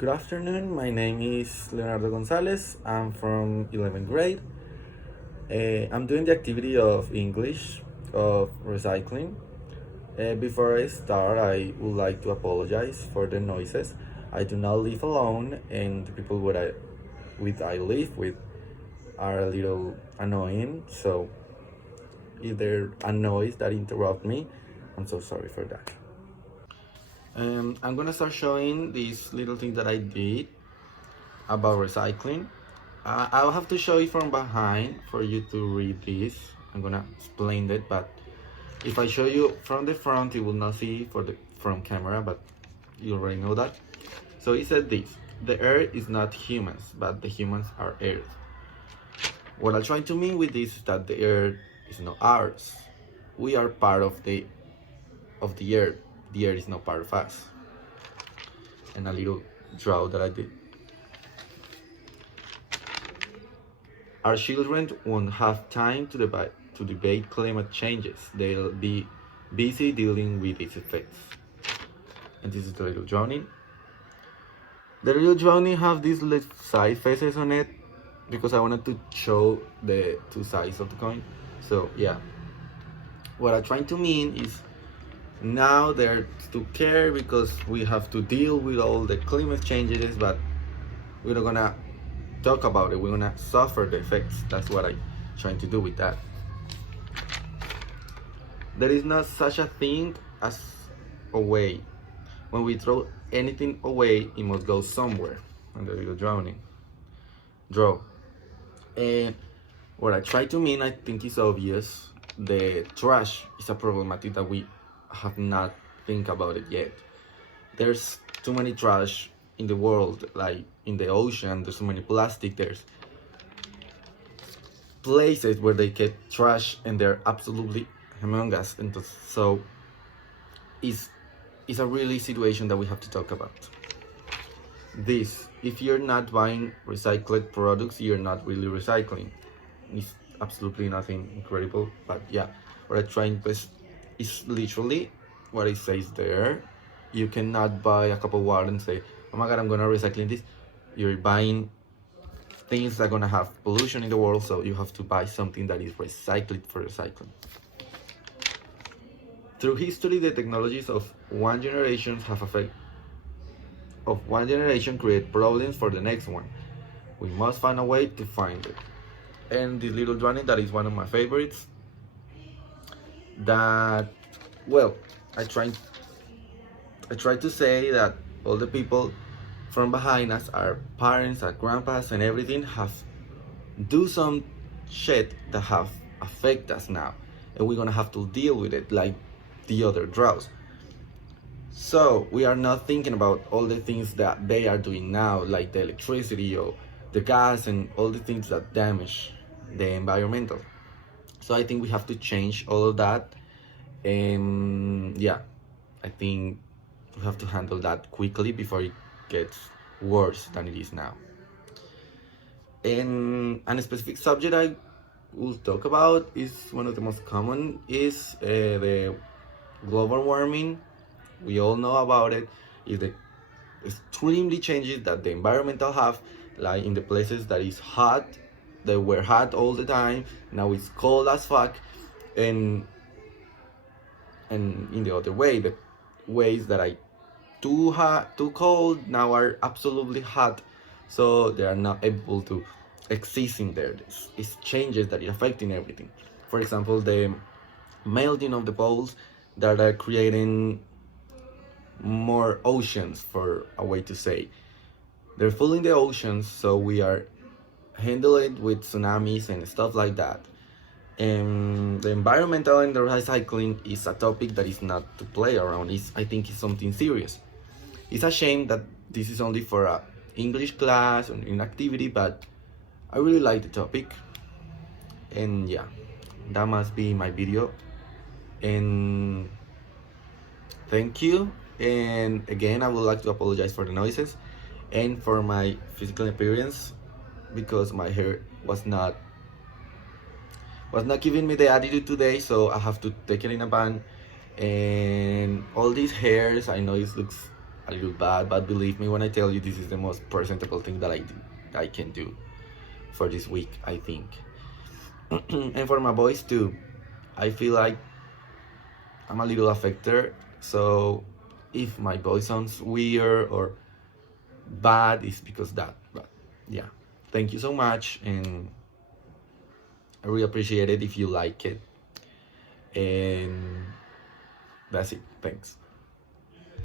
Good afternoon, my name is Leonardo Gonzalez. I'm from 11th grade. I'm doing the activity of English, of recycling. Before I start, I would like to apologize for the noises. I do not live alone, and the people I live with are a little annoying. So if there are noise that interrupt me, I'm so sorry for that. I'm gonna start showing this little thing that I did about recycling. I'll have to show you from behind for you to read this. I'm gonna explain it, but if I show you from the front, you will not see for the front camera, but you already know that. So it said this: the earth is not humans, but the humans are earth. What I'm trying to mean with this is that the earth is not ours. We are part of the earth. The earth is not part of us. And a little draw that I did. Our children won't have time to debate climate changes. They'll be busy dealing with its effects. And this is the little drawing. The little drawing have these little side faces on it because I wanted to show the two sides of the coin. So yeah, what I'm trying to mean is now they're to care because we have to deal with all the climate changes, but we're not gonna talk about it. We're gonna suffer the effects. That's what I'm trying to do with that. There is not such a thing as away. When we throw anything away, it must go somewhere. And the little draw. And what I try to mean, I think is obvious. The trash is a problematic that we have not think about it yet. There's too many trash in the world, like in the ocean. There's so many plastic. There's places where they get trash and they're absolutely humongous, and so it's a really situation that we have to talk about. This, if you're not buying recycled products, you're not really recycling. It's absolutely nothing incredible, but yeah, what I'm trying to is literally what it says there. You cannot buy a cup of water and say, oh my god, I'm gonna recycle this. You're buying things that are gonna have pollution in the world, so you have to buy something that is recycled for recycling. Through history, the technologies of one generation create problems for the next one. We must find a way to find it. And this little drawing that is one of my favorites. That, well, I try to say that all the people from behind us, our parents, our grandpas, and everything, have do some shit that have affect us now, and we're gonna have to deal with it like the other draws. So we are not thinking about all the things that they are doing now, like the electricity or the gas and all the things that damage the environmental. So I think we have to change all of that, and yeah, I think we have to handle that quickly before it gets worse than it is now. And a specific subject I will talk about is one of the most common is the global warming. We all know about it. Is the extremely changes that the environmental have, like in the places that is hot, they were hot all the time. Now it's cold as fuck, and in the other way, the ways that I too hot, too cold now are absolutely hot, so they are not able to exist in there. It's changes that are affecting everything. For example, the melting of the poles that are creating more oceans, for a way to say. They're filling the oceans, so we are handling it with tsunamis and stuff like that. And the environmental and the recycling is a topic that is not to play around. I think it's something serious. It's a shame that this is only for a English class or an activity, but I really like the topic. And yeah, that must be my video. And thank you. And again, I would like to apologize for the noises and for my physical appearance, because my hair was not giving me the attitude today, so I have to take it in a bun. And all these hairs, I know it looks a little bad, but believe me when I tell you this is the most presentable thing that I can do for this week, I think. And for my voice too, I feel like I'm a little affected, so if my voice sounds weird or bad, it's because that. But yeah, thank you so much, and I really appreciate it if you like it. And that's it. Thanks.